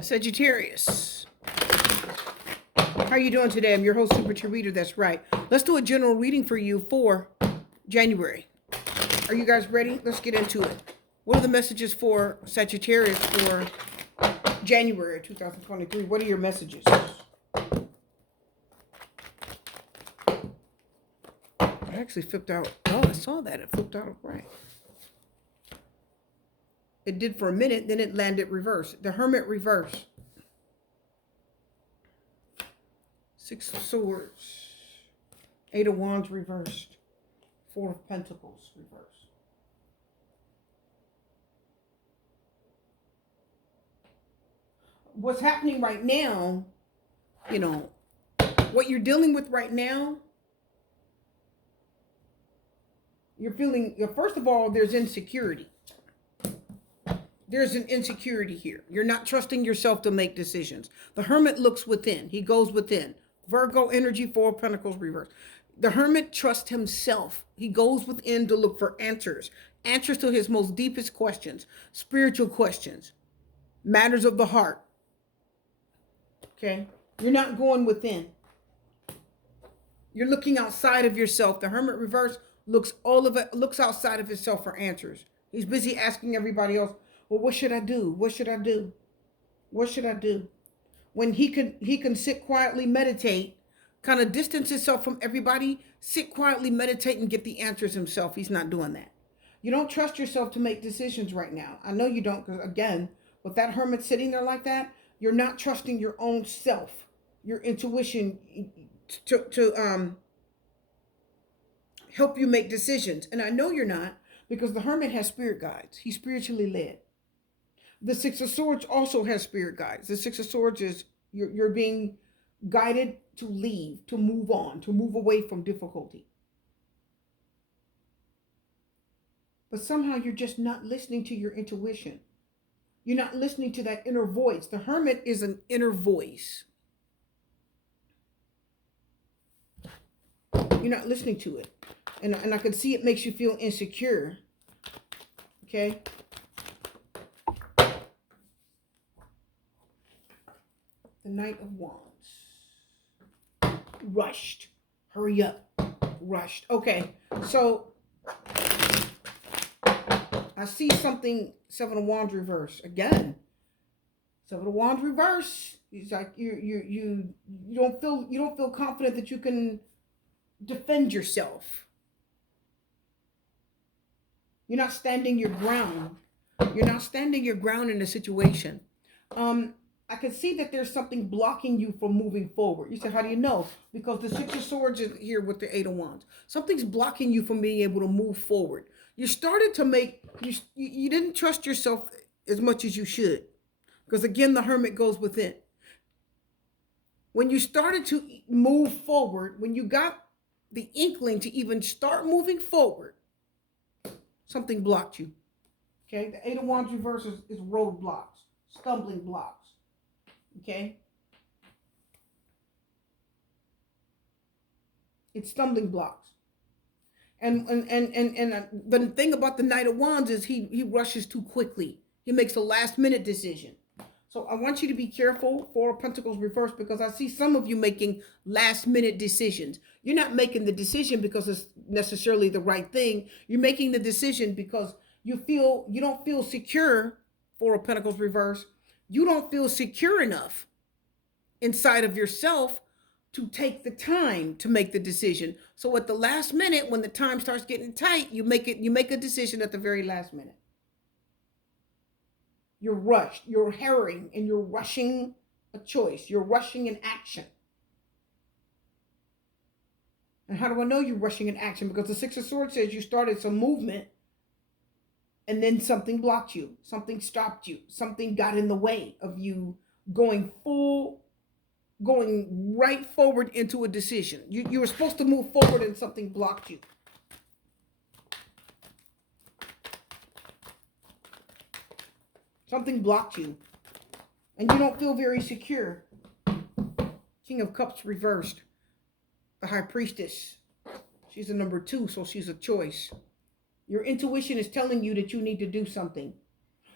Sagittarius. How are you doing today? I'm your host, Super True Reader. That's right. Let's do a general reading for you for January. Are you guys ready? Let's get into it. What are the messages for Sagittarius for January 2023? What are your messages? I actually flipped out. Oh, I saw that. It flipped out right. It did for a minute, then it landed reverse. The Hermit reverse. Six of Swords. Eight of Wands reversed. Four of Pentacles reversed. What's happening right now, what you're dealing with right now, you're feeling, first of all, there's insecurity. There's an insecurity here. You're not trusting yourself to make decisions. The Hermit looks within. He goes within. Virgo energy, Four of Pentacles reverse. The Hermit trusts himself. He goes within to look for answers. Answers to his most deepest questions. Spiritual questions. Matters of the heart. Okay? You're not going within. You're looking outside of yourself. The Hermit reverse looks outside of himself for answers. He's busy asking everybody else, well, what should I do? What should I do? What should I do? When he can sit quietly, meditate, kind of distance himself from everybody, sit quietly, meditate, and get the answers himself. He's not doing that. You don't trust yourself to make decisions right now. I know you don't, because again, with that Hermit sitting there like that, you're not trusting your own self, your intuition to help you make decisions. And I know you're not, because the Hermit has spirit guides. He's spiritually led. The Six of Swords also has spirit guides. The Six of Swords is you're being guided to leave, to move on, to move away from difficulty. But somehow you're just not listening to your intuition. You're not listening to that inner voice. The Hermit is an inner voice. You're not listening to it. And I can see it makes you feel insecure. Okay? The Knight of Wands. Rushed. Hurry up. Rushed. Okay. So I see something. Seven of Wands reverse. Again. Seven of Wands reverse. It's like you don't feel confident that you can defend yourself. You're not standing your ground. You're not standing your ground in a situation. I can see that there's something blocking you from moving forward. You say, how do you know? Because the Six of Swords is here with the Eight of Wands. Something's blocking you from being able to move forward. You started to you didn't trust yourself as much as you should. Because again, the Hermit goes within. When you started to move forward, when you got the inkling to even start moving forward, something blocked you. Okay, the Eight of Wands reverse is roadblocks, stumbling blocks. Okay, it's stumbling blocks. And the thing about the Knight of Wands is he rushes too quickly. He makes a last minute decision. So I want you to be careful, Four of Pentacles reversed, because I see some of you making last minute decisions. You're not making the decision because it's necessarily the right thing. You're making the decision because you don't feel secure, Four of Pentacles reversed. You don't feel secure enough inside of yourself to take the time to make the decision. So at the last minute, when the time starts getting tight, you make a decision at the very last minute. You're rushed, you're hurrying, and you're rushing a choice. You're rushing an action. And how do I know you're rushing an action? Because the Six of Swords says you started some movement and then something blocked you. Something stopped you. Something got in the way of you going right forward into a decision. You were supposed to move forward and something blocked you. Something blocked you. And you don't feel very secure. King of Cups reversed. The High Priestess. She's a number 2, so she's a choice. Your intuition is telling you that you need to do something.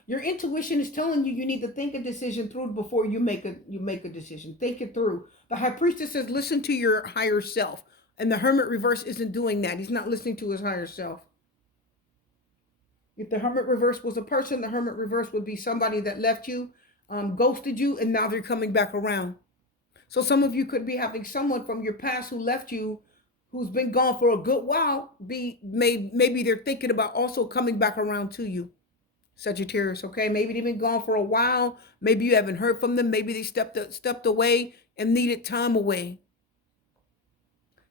Your intuition is telling you you need to think a decision through before you make a decision. Think it through. The high priestess says, listen to your higher self. And the hermit reverse isn't doing that. He's not listening to his higher self. If the hermit reverse was a person, the hermit reverse would be somebody that left you, ghosted you, and now they're coming back around. So some of you could be having someone from your past who left you, who's been gone for a good while. Maybe they're thinking about also coming back around to you, Sagittarius. Okay, maybe they've been gone for a while. Maybe you haven't heard from them. Maybe they stepped away and needed time away,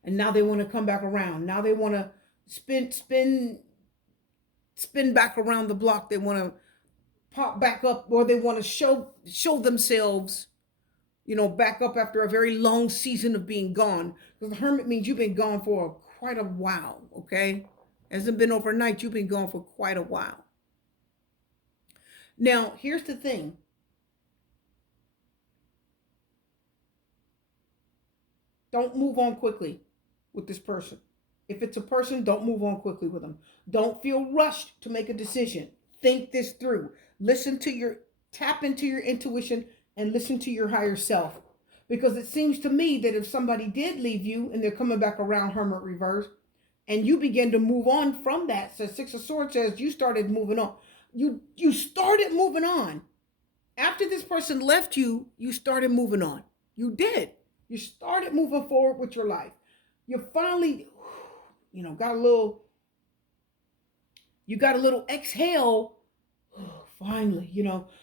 and now they want to come back around. Now they want to spin back around the block. They want to pop back up, or they want to show themselves, back up after a very long season of being gone. Because the hermit means you've been gone for quite a while, okay? Hasn't been overnight. You've been gone for quite a while. Now, here's the thing. Don't move on quickly with this person. If it's a person, don't move on quickly with them. Don't feel rushed to make a decision. Think this through. Tap into your intuition and listen to your higher self. Because it seems to me that if somebody did leave you and they're coming back around, hermit reverse, and you begin to move on from that, so Six of Swords says you started moving on. You started moving on. After this person left you, you started moving on. You did. You started moving forward with your life. You finally, got a little exhale. Finally,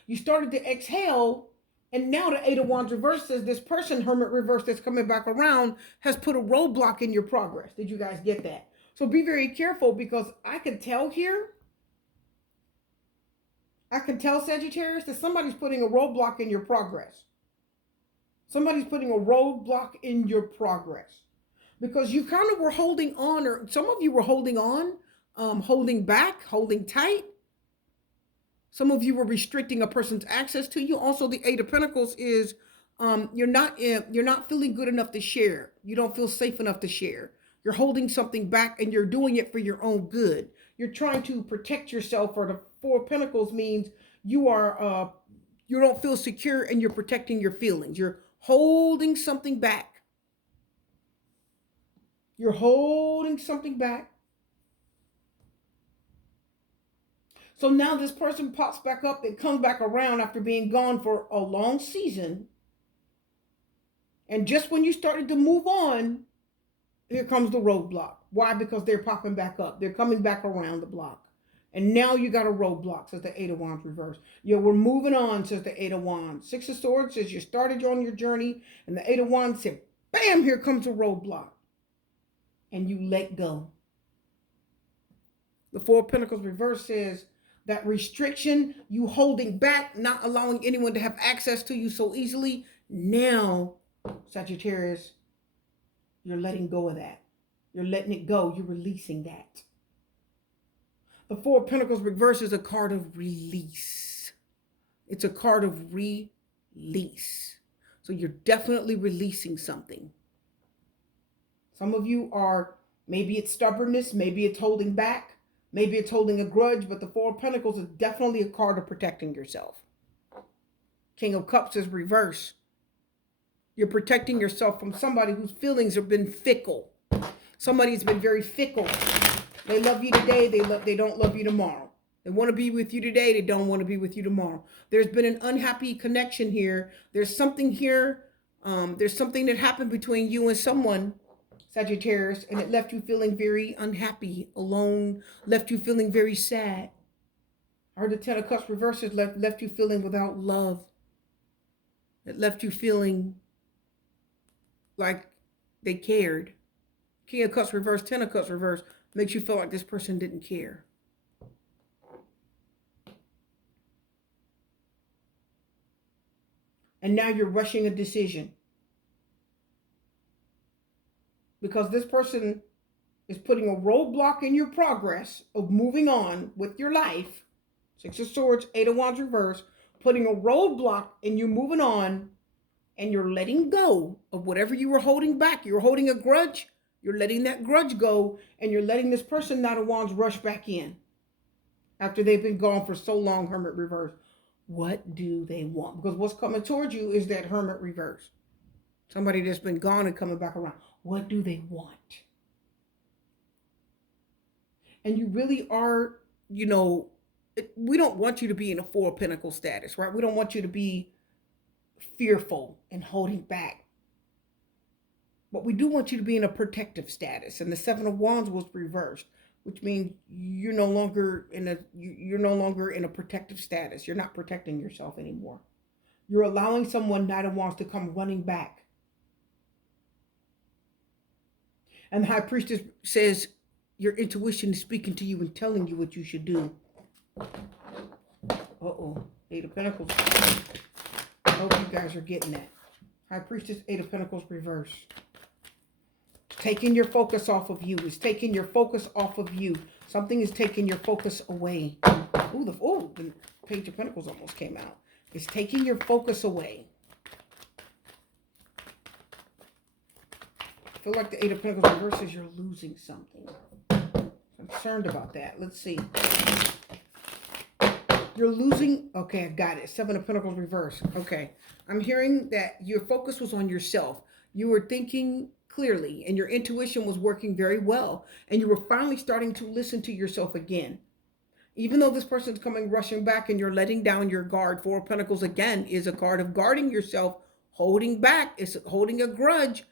you started to exhale. And now the Eight of Wands reverse says this person, hermit reverse, that's coming back around has put a roadblock in your progress. Did you guys get that? So be very careful, because I can tell here, Sagittarius, that somebody's putting a roadblock in your progress. Somebody's putting a roadblock in your progress. Because you kind of were holding on, or some of you were holding on, holding back, holding tight. Some of you were restricting a person's access to you. Also, the Eight of Pentacles is you're not feeling good enough to share. You don't feel safe enough to share. You're holding something back, and you're doing it for your own good. You're trying to protect yourself. Or the Four of Pentacles means you don't feel secure, and you're protecting your feelings. You're holding something back. You're holding something back. So now this person pops back up and comes back around after being gone for a long season. And just when you started to move on, here comes the roadblock. Why? Because they're popping back up. They're coming back around the block. And now you got a roadblock, says the Eight of Wands reverse. We're moving on, says the Eight of Wands. Six of Swords says you started on your journey. And the Eight of Wands said, bam, here comes a roadblock. And you let go. The Four of Pentacles reverse says, that restriction, you holding back, not allowing anyone to have access to you so easily. Now, Sagittarius, you're letting go of that. You're letting it go. You're releasing that. The Four of Pentacles reverse is a card of release. It's a card of release. So you're definitely releasing something. Some of you are, maybe it's stubbornness, maybe it's holding back. Maybe it's holding a grudge, but the Four of Pentacles is definitely a card of protecting yourself. King of Cups is reverse. You're protecting yourself from somebody whose feelings have been fickle. Somebody's been very fickle. They love you today, they don't love you tomorrow. They want to be with you today, they don't want to be with you tomorrow. There's been an unhappy connection here. There's something here. There's something that happened between you and someone, Sagittarius, and it left you feeling very unhappy, alone, left you feeling very sad. I heard the Ten of Cups reverses left you feeling without love. It left you feeling like they cared. King of Cups reverse, Ten of Cups reverse makes you feel like this person didn't care. And now you're rushing a decision. Because this person is putting a roadblock in your progress of moving on with your life. Six of Swords, Eight of Wands reverse, putting a roadblock in you moving on, and you're letting go of whatever you were holding back. You're holding a grudge. You're letting that grudge go, and you're letting this person, Knight of Wands, rush back in. after they've been gone for so long, Hermit reverse. What do they want? Because what's coming towards you is that Hermit reverse. Somebody that's been gone and coming back around. What do they want? And you really are, we don't want you to be in a Four of Pentacles status, right? We don't want you to be fearful and holding back. But we do want you to be in a protective status. And the Seven of Wands was reversed, which means you're no longer in a protective status. You're not protecting yourself anymore. You're allowing someone, Knight of Wands, to come running back. And the High Priestess says your intuition is speaking to you and telling you what you should do. Uh-oh. Eight of Pentacles. I hope you guys are getting that. High Priestess, Eight of Pentacles reverse. Taking your focus off of you. It's taking your focus off of you. Something is taking your focus away. The Page of Pentacles almost came out. It's taking your focus away. I feel like the Eight of Pentacles reverses, you're losing something. I'm concerned about that. Let's see. You're losing. Okay, I got it. Seven of Pentacles reverse. Okay. I'm hearing that your focus was on yourself. You were thinking clearly and your intuition was working very well. And you were finally starting to listen to yourself again. Even though this person's coming rushing back and you're letting down your guard. Four of Pentacles again is a card of guarding yourself, holding back. It's holding a grudge.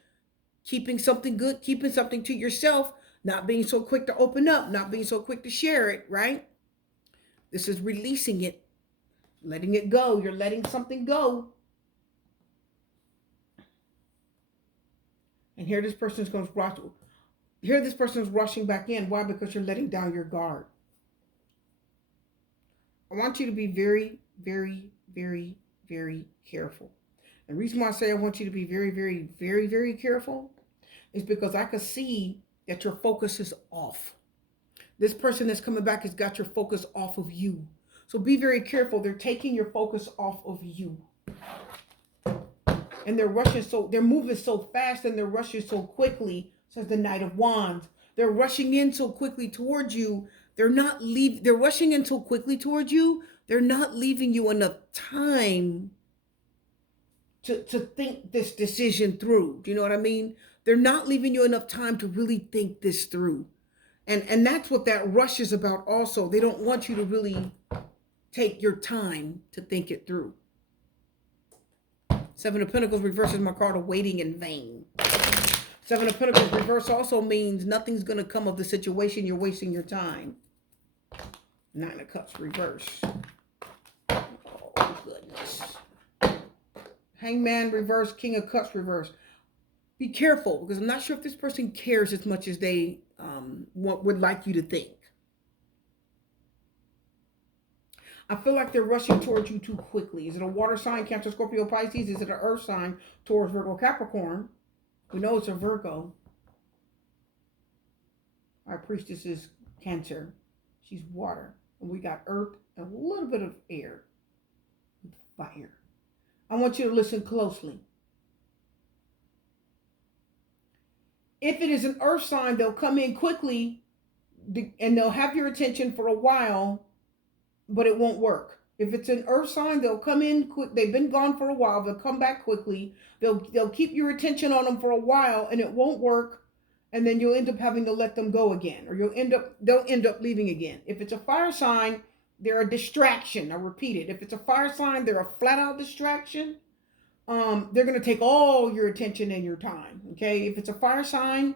Keeping something good, keeping something to yourself, not being so quick to open up, not being so quick to share it, right? This is releasing it, letting it go. You're letting something go. And here this person's going to rush. Here this person's rushing back in. Why? Because you're letting down your guard. I want you to be very, very, very, very careful. The reason why I say I want you to be very, very, very, very careful is because I can see that your focus is off. This person that's coming back has got your focus off of you. So be very careful. They're taking your focus off of you. And they're moving so fast and they're rushing so quickly, says the Knight of Wands. They're rushing in so quickly towards you. They're rushing in so quickly towards you. They're not leaving you enough time to think this decision through. Do you know what I mean? They're not leaving you enough time to really think this through. And that's what that rush is about also. They don't want you to really take your time to think it through. Seven of Pentacles reverses my card of waiting in vain. Seven of Pentacles reverse also means nothing's going to come of the situation. You're wasting your time. Nine of Cups reverse. Oh, goodness. Hangman reverse, King of Cups reverse. Be careful, because I'm not sure if this person cares as much as they would like you to think. I feel like they're rushing towards you too quickly. Is it a water sign, Cancer, Scorpio, Pisces? Is it an earth sign, Taurus, Virgo, Capricorn? We know it's a Virgo. Our priestess is Cancer. She's water. And we got earth and a little bit of air with fire. I want you to listen closely. If it is an earth sign, they'll come in quickly and they'll have your attention for a while, but it won't work. If it's an earth sign, they'll come in quick. They've been gone for a while. They'll come back quickly. They'll keep your attention on them for a while and it won't work. And then you'll end up having to let them go again, or they'll end up leaving again. If it's a fire sign, they're a distraction. I repeat it. If it's a fire sign, they're a flat out distraction. They're going to take all your attention and your time. Okay. If it's a fire sign,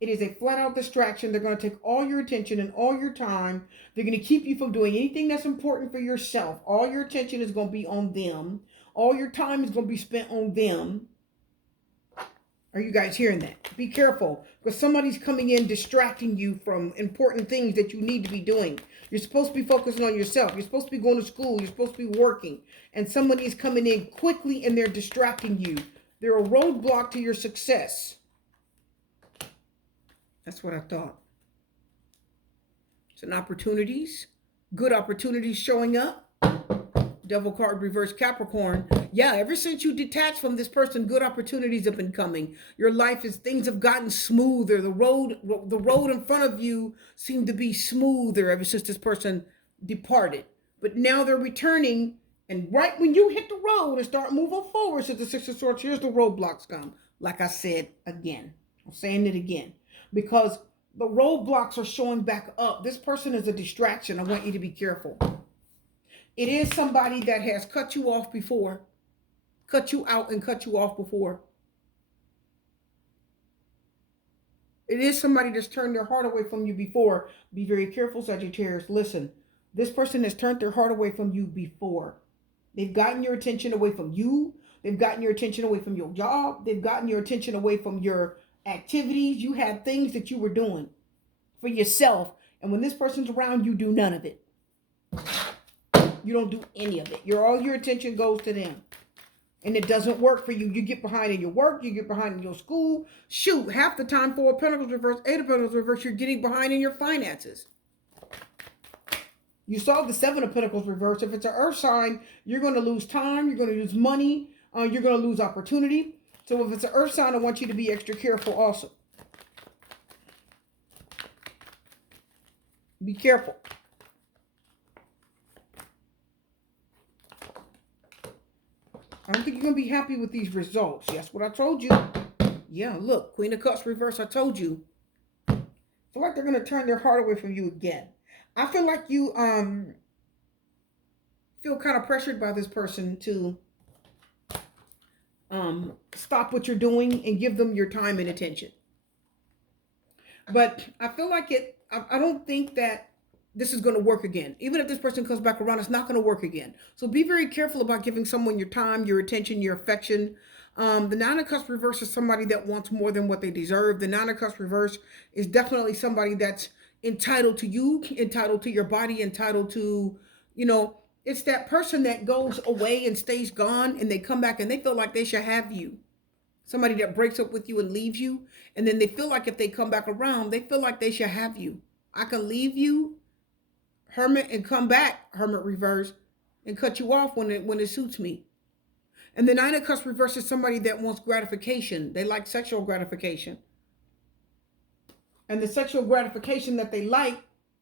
it is a flat out distraction. They're going to take all your attention and all your time. They're going to keep you from doing anything that's important for yourself. All your attention is going to be on them. All your time is going to be spent on them. Are you guys hearing that? Be careful, because somebody's coming in distracting you from important things that you need to be doing. You're supposed to be focusing on yourself. You're supposed to be going to school. You're supposed to be working. And somebody is coming in quickly and they're distracting you. They're a roadblock to your success. That's what I thought. Some opportunities. Good opportunities showing up. Devil card reverse, Capricorn. Yeah, ever since you detached from this person, good opportunities have been coming. Your life things have gotten smoother. The road in front of you seemed to be smoother ever since this person departed. But now they're returning, and right when you hit the road and start moving forward to the Six of Swords, here's the roadblocks come. Like I said again, I'm saying it again, because the roadblocks are showing back up. This person is a distraction. I want you to be careful. It is somebody that has cut you off before, cut you out and cut you off before. It is somebody that's turned their heart away from you before. Be very careful, Sagittarius. Listen, this person has turned their heart away from you before. They've gotten your attention away from you. They've gotten your attention away from your job. They've gotten your attention away from your activities. You had things that you were doing for yourself. And when this person's around, you do none of it. You don't do any of it. All your attention goes to them. And it doesn't work for you. You get behind in your work. You get behind in your school. Shoot, half the time, Four of Pentacles reverse, Eight of Pentacles reverse, you're getting behind in your finances. You saw the Seven of Pentacles reverse. If it's an earth sign, you're going to lose time. You're going to lose money. You're going to lose opportunity. So if it's an earth sign, I want you to be extra careful also. Be careful. I don't think you're going to be happy with these results. Yes, what I told you. Yeah, look, Queen of Cups reverse, I told you. I feel like they're going to turn their heart away from you again. I feel like you feel kind of pressured by this person to stop what you're doing and give them your time and attention. But I feel like I don't think that this is going to work again. Even if this person comes back around, it's not going to work again. So be very careful about giving someone your time, your attention, your affection. The Nine of Cups reverse is somebody that wants more than what they deserve. The Nine of Cups reverse is definitely somebody that's entitled to you, entitled to your body, entitled to, it's that person that goes away and stays gone and they come back and they feel like they should have you. Somebody that breaks up with you and leaves you. And then they feel like if they come back around, they feel like they should have you. I can leave you, Hermit, and come back, Hermit reverse, and cut you off when it suits me. And the Nine of Cups reverse is somebody that wants gratification. They like sexual gratification. And the sexual gratification that they like,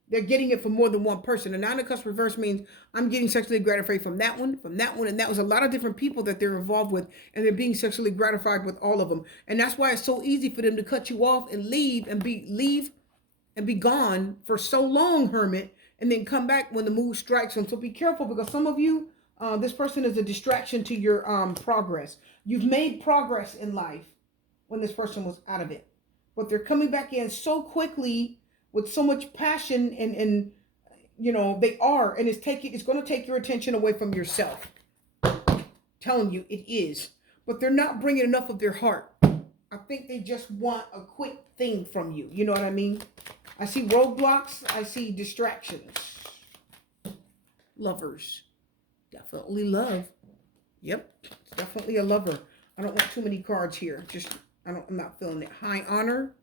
they're getting it from more than one person. The Nine of Cups reverse means I'm getting sexually gratified from that one, and that was a lot of different people that they're involved with, and they're being sexually gratified with all of them. And that's why it's so easy for them to cut you off and leave and be gone for so long, Hermit, and then come back when the mood strikes them. So be careful, because some of you, this person is a distraction to your progress. You've made progress in life when this person was out of it, but they're coming back in so quickly with so much passion, and they are, and it's going to take your attention away from yourself. I'm telling you, it is. But they're not bringing enough of their heart. I think they just want a quick thing from you. You know what I mean? I see roadblocks. I see distractions. Lovers. Definitely love. Yep. It's definitely a lover. I don't want too many cards here. I'm not feeling it. High honor.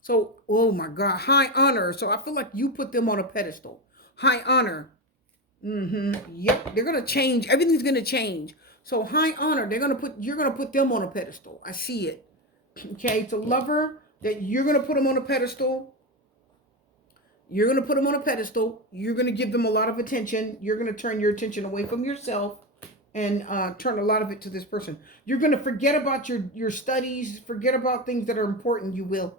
So, oh my God, high honor. So I feel like you put them on a pedestal. High honor. Yep. They're going to change. Everything's going to change. So high honor, you're going to put them on a pedestal. I see it. Okay. It's a lover that you're going to put them on a pedestal. You're going to put them on a pedestal. You're going to give them a lot of attention. You're going to turn your attention away from yourself and turn a lot of it to this person. You're going to forget about your studies, forget about things that are important. You will.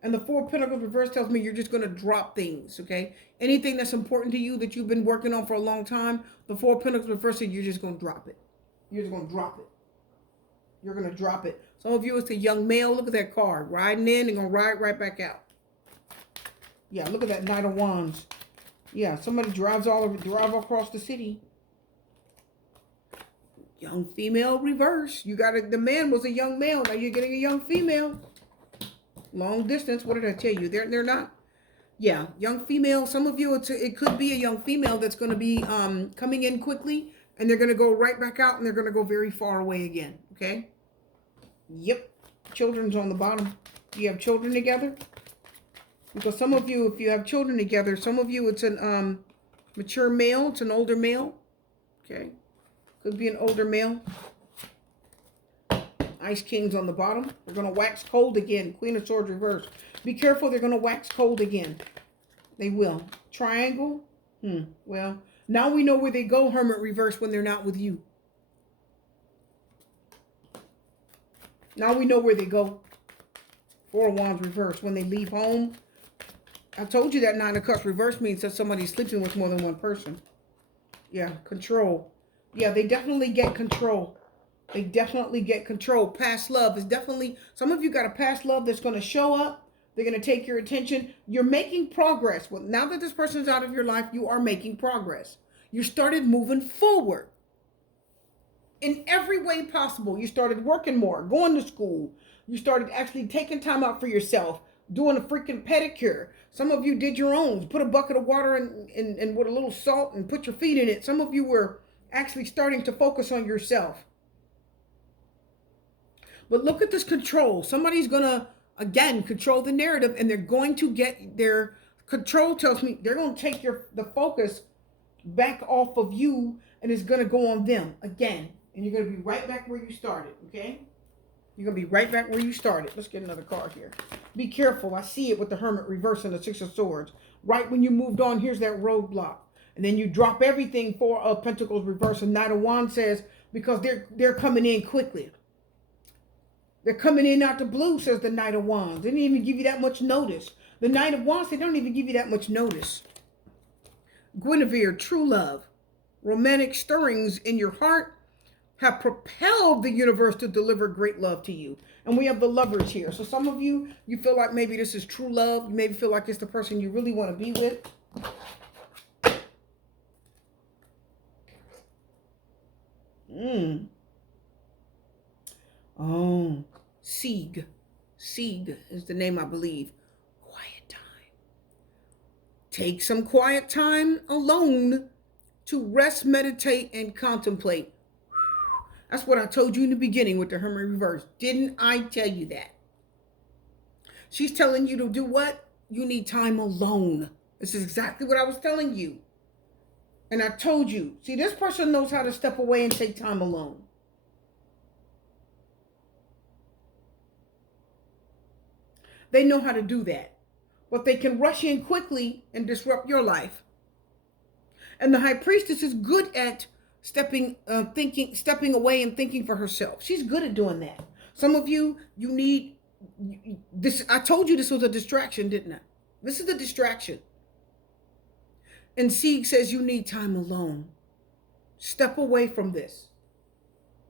And the Four of Pentacles reverse tells me you're just going to drop things, okay? Anything that's important to you that you've been working on for a long time, the Four of Pentacles reverse, you're just going to drop it. You're just going to drop it. You're going to drop it. Some of you, it's a young male. Look at that card. Riding in, they're going to ride right back out. Yeah, look at that Knight of Wands. Yeah, somebody drive across the city. Young female reverse. The man was a young male. Now you're getting a young female. Long distance. What did I tell you? They're not. Yeah, young female. Some of you, it could be a young female that's going to be coming in quickly, and they're going to go right back out, and they're going to go very far away again. Okay. Yep. Children's on the bottom. Do you have children together? Because some of you, if you have children together, some of you, it's an mature male. It's an older male. Okay. Could be an older male. Ice Kings on the bottom. They're going to wax cold again. Queen of Swords reverse. Be careful. They're going to wax cold again. They will. Triangle. Well, now we know where they go, Hermit reverse, when they're not with you. Now we know where they go. Four of Wands reverse. When they leave home. I told you that Nine of Cups reverse means that somebody's sleeping with more than one person. Yeah, control. Yeah, they definitely get control. They definitely get control. Past love is definitely, some of you got a past love that's going to show up. They're going to take your attention. You're making progress. Well, now that this person's out of your life, you are making progress. You started moving forward in every way possible. You started working more, going to school. You started actually taking time out for yourself, doing a freaking pedicure. Some of you did your own. Put a bucket of water in with a little salt and put your feet in it. Some of you were actually starting to focus on yourself. But look at this control. Somebody's going to, again, control the narrative, and they're going to get their control. Tells me they're going to take the focus back off of you, and it's going to go on them again. And you're going to be right back where you started, okay? You're going to be right back where you started. Let's get another card here. Be careful. I see it with the Hermit reverse and the Six of Swords. Right when you moved on, here's that roadblock. And then you drop everything. Four of Pentacles reverse, and Knight of Wands says, because they're coming in quickly. They're coming in out the blue, says the Knight of Wands. They didn't even give you that much notice. The Knight of Wands, they don't even give you that much notice. Guinevere, true love. Romantic stirrings in your heart have propelled the universe to deliver great love to you. And we have the Lovers here. So some of you, you feel like maybe this is true love. You maybe feel like it's the person you really want to be with. Oh, Sieg. Sieg is the name, I believe. Quiet time. Take some quiet time alone to rest, meditate, and contemplate. That's what I told you in the beginning with the Hermit reverse. Didn't I tell you that? She's telling you to do what? You need time alone. This is exactly what I was telling you. And I told you. See, this person knows how to step away and take time alone. They know how to do that. But they can rush in quickly and disrupt your life. And the High Priestess is good at stepping away and thinking for herself. She's good at doing that. Some of you, you need this. I told you this was a distraction, didn't I? This is a distraction. And Sieg says you need time alone. Step away from this.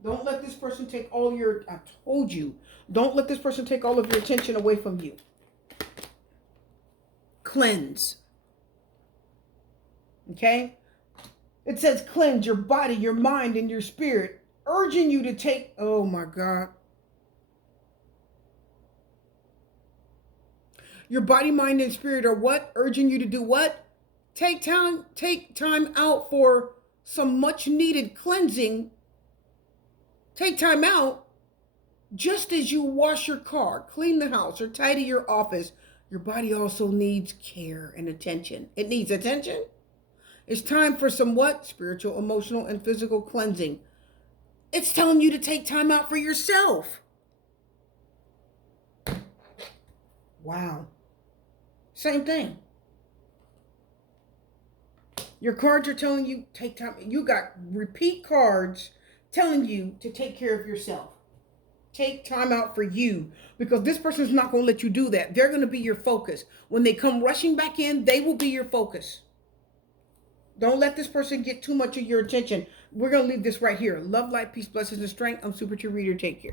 Don't let this person take all your, I told you, don't let this person take all of your attention away from you. Cleanse. Okay? It says cleanse your body, your mind, and your spirit, urging you to take, oh my God. Your body, mind, and spirit are what? Urging you to do what? Take time out for some much needed cleansing. Take time out just as you wash your car, clean the house, or tidy your office. Your body also needs care and attention. It needs attention. It's time for some what? Spiritual, emotional, and physical cleansing. It's telling you to take time out for yourself. Wow. Same thing. Your cards are telling you take time. You got repeat cards telling you to take care of yourself. Take time out for you, because this person is not going to let you do that. They're going to be your focus. When they come rushing back in, they will be your focus. Don't let this person get too much of your attention. We're going to leave this right here. Love, light, peace, blessings, and strength. I'm Super True Reader. Take care.